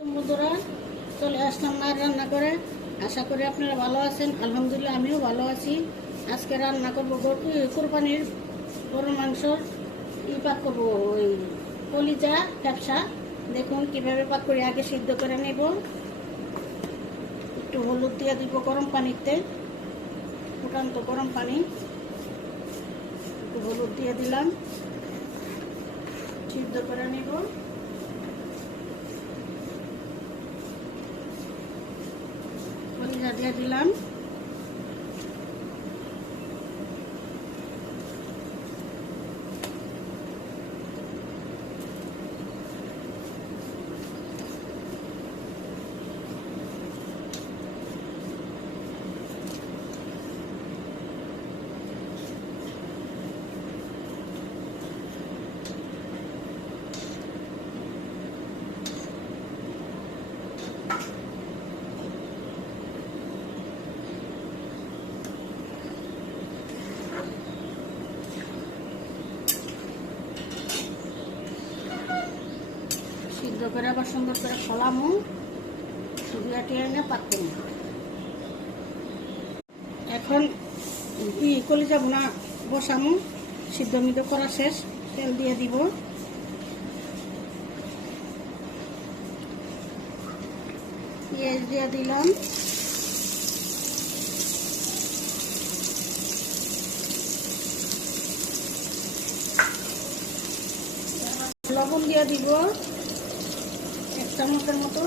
বন্ধুরা, চলে আসলাম মায়ের রান্না করে। আশা করি আপনারা ভালো আছেন। আলহামদুলিল্লাহ আমিও ভালো আছি। আজকে রান্না করবো কোরবানির গরুর মাংস পাক করবো, ওই কলিজা ব্যবসা। দেখুন কিভাবে পাক করি। আগে সিদ্ধ করে নেব, একটু হলুদ দিয়ে দিব গরম পানিতে, ফুটান্ত গরম পানি। একটু হলুদ দিয়ে দিলাম, সিদ্ধ করে নেব। কলিজা দিয়ে দিলাম, সিদ্ধ করে আবার সুন্দর করে ফলামু, শুকিয়ে এনে পাক করবো। এখন কলিজা ভুনা বসামু, সিদ্ধ মিদ্ধ করা শেষ। তেল দিয়ে দিব, পেঁয়াজ দিয়ে দিলাম, লবণ দিয়ে দিব 1 চামচের মতো।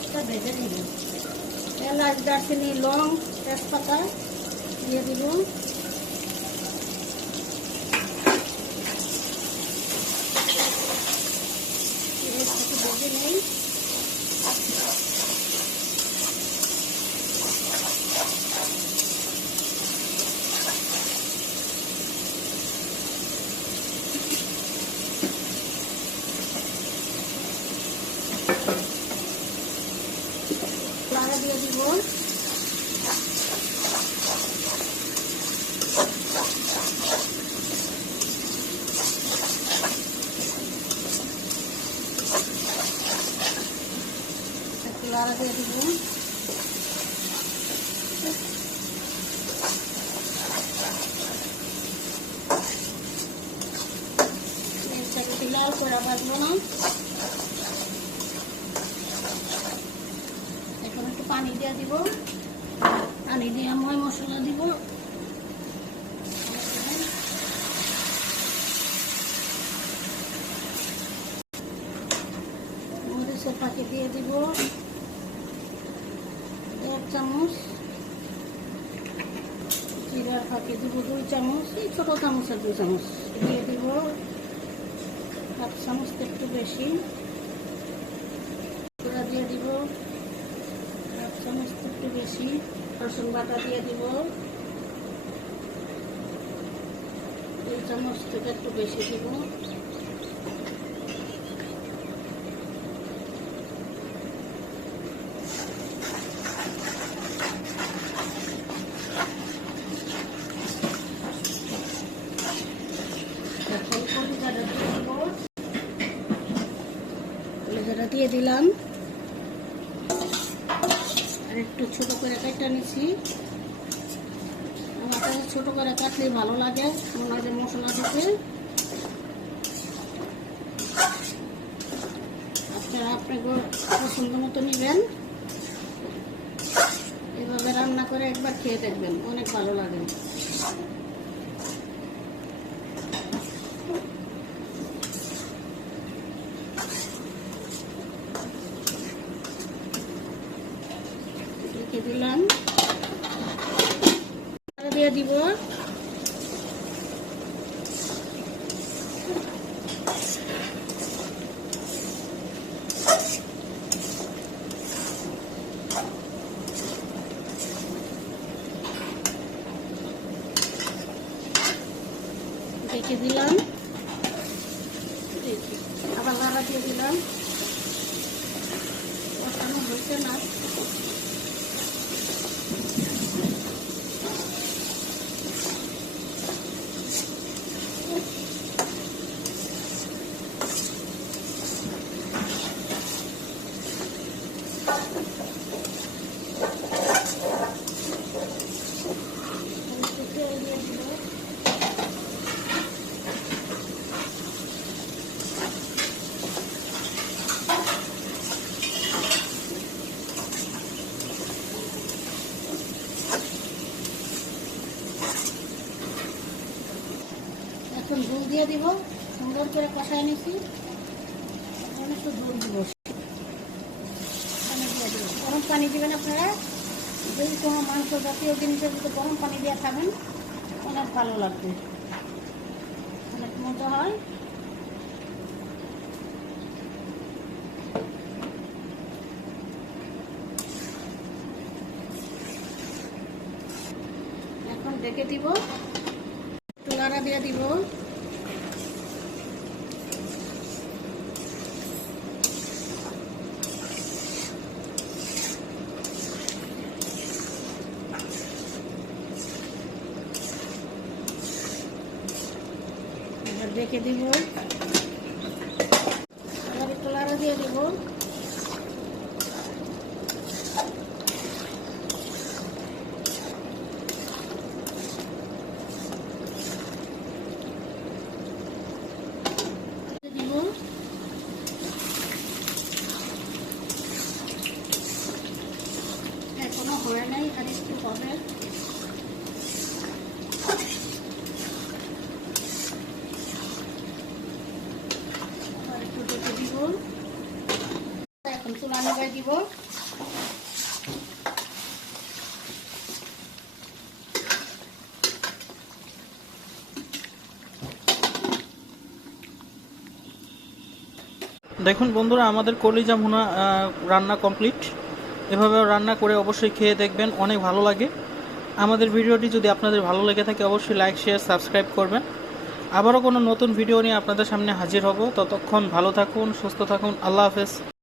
একটা ভেজে নিব, এলাচ, দারচিনি, লং, তেজপাতা দিয়ে দিব। ভেজে নেই, দিয়ে দিব, একটু লাড়া দিয়ে দিব। এটাকে লাল করে ভাজবো না। এখন একটু পানি দিয়ে দিব, পানি দিয়ে ময় মশলা দিব, মরিচের পাখি দিয়ে দিব 1 চামচ, জিরার ফাঁকি দিব 2 চামচ, এই ছোট চামচের 2 চামচ দিয়ে দিব। 1 চামচ একটু বেশি দিয়ে দিব, 1 চামচ একটু বেশি। রসুন বাটা দিয়ে দিব 2 চামচ থেকে একটু বেশি দিব। কলিজাটা দিয়ে দিলাম, আর একটু ছোট করে কাটটা নিচ্ছি। আমার কাছে ছোট করে কাটলেই ভালো লাগে, মনে হয় যে মশলা দিতে। আপনারা আপনাকে পছন্দ মতো নেবেন, এভাবে রান্না করে একবার খেয়ে দেখবেন, অনেক ভালো লাগে। দিলাম, দিয়ে দিব, রেখে দিলাম, আবার লাড়া দিয়ে দিলাম। বসানো হয়েছে না, তেল দিয়ে দিব। এখন ঝোল দিয়ে দিব, সুন্দর করে কষায় নিচ্ছি। এখন একটু ঝোল দিব, পানি দিয়ে দিব। গরম পানি দিবেন আপনারা, যদি কোনো মাংস জাতীয় জিনিসের যদি গরম পানি দিয়ে খাবেন অনেক ভালো লাগবে, অনেক মজা হয়। এখন ঢেকে দিব, একটু নাড়া দিয়ে দিব। রেখে দিব, আবার একটু নাড়া দিয়ে দিব। এখনো হয়ে নাই, আর একটু হবে। এখন চুলা লাগাই দিব। দেখুন বন্ধুরা, আমাদের কলিজা ভুনা রান্না কমপ্লিট। এভাবে রান্না করে অবশ্যই খেয়ে দেখবেন, অনেক ভালো লাগে। আমাদের ভিডিওটি যদি আপনাদের ভালো লেগে থাকে অবশ্যই লাইক, শেয়ার, সাবস্ক্রাইব করবেন। আবারও কোনো নতুন ভিডিও নিয়ে আপনাদের সামনে হাজির হব। ততক্ষণ ভালো থাকুন, সুস্থ থাকুন। আল্লাহ হাফেজ।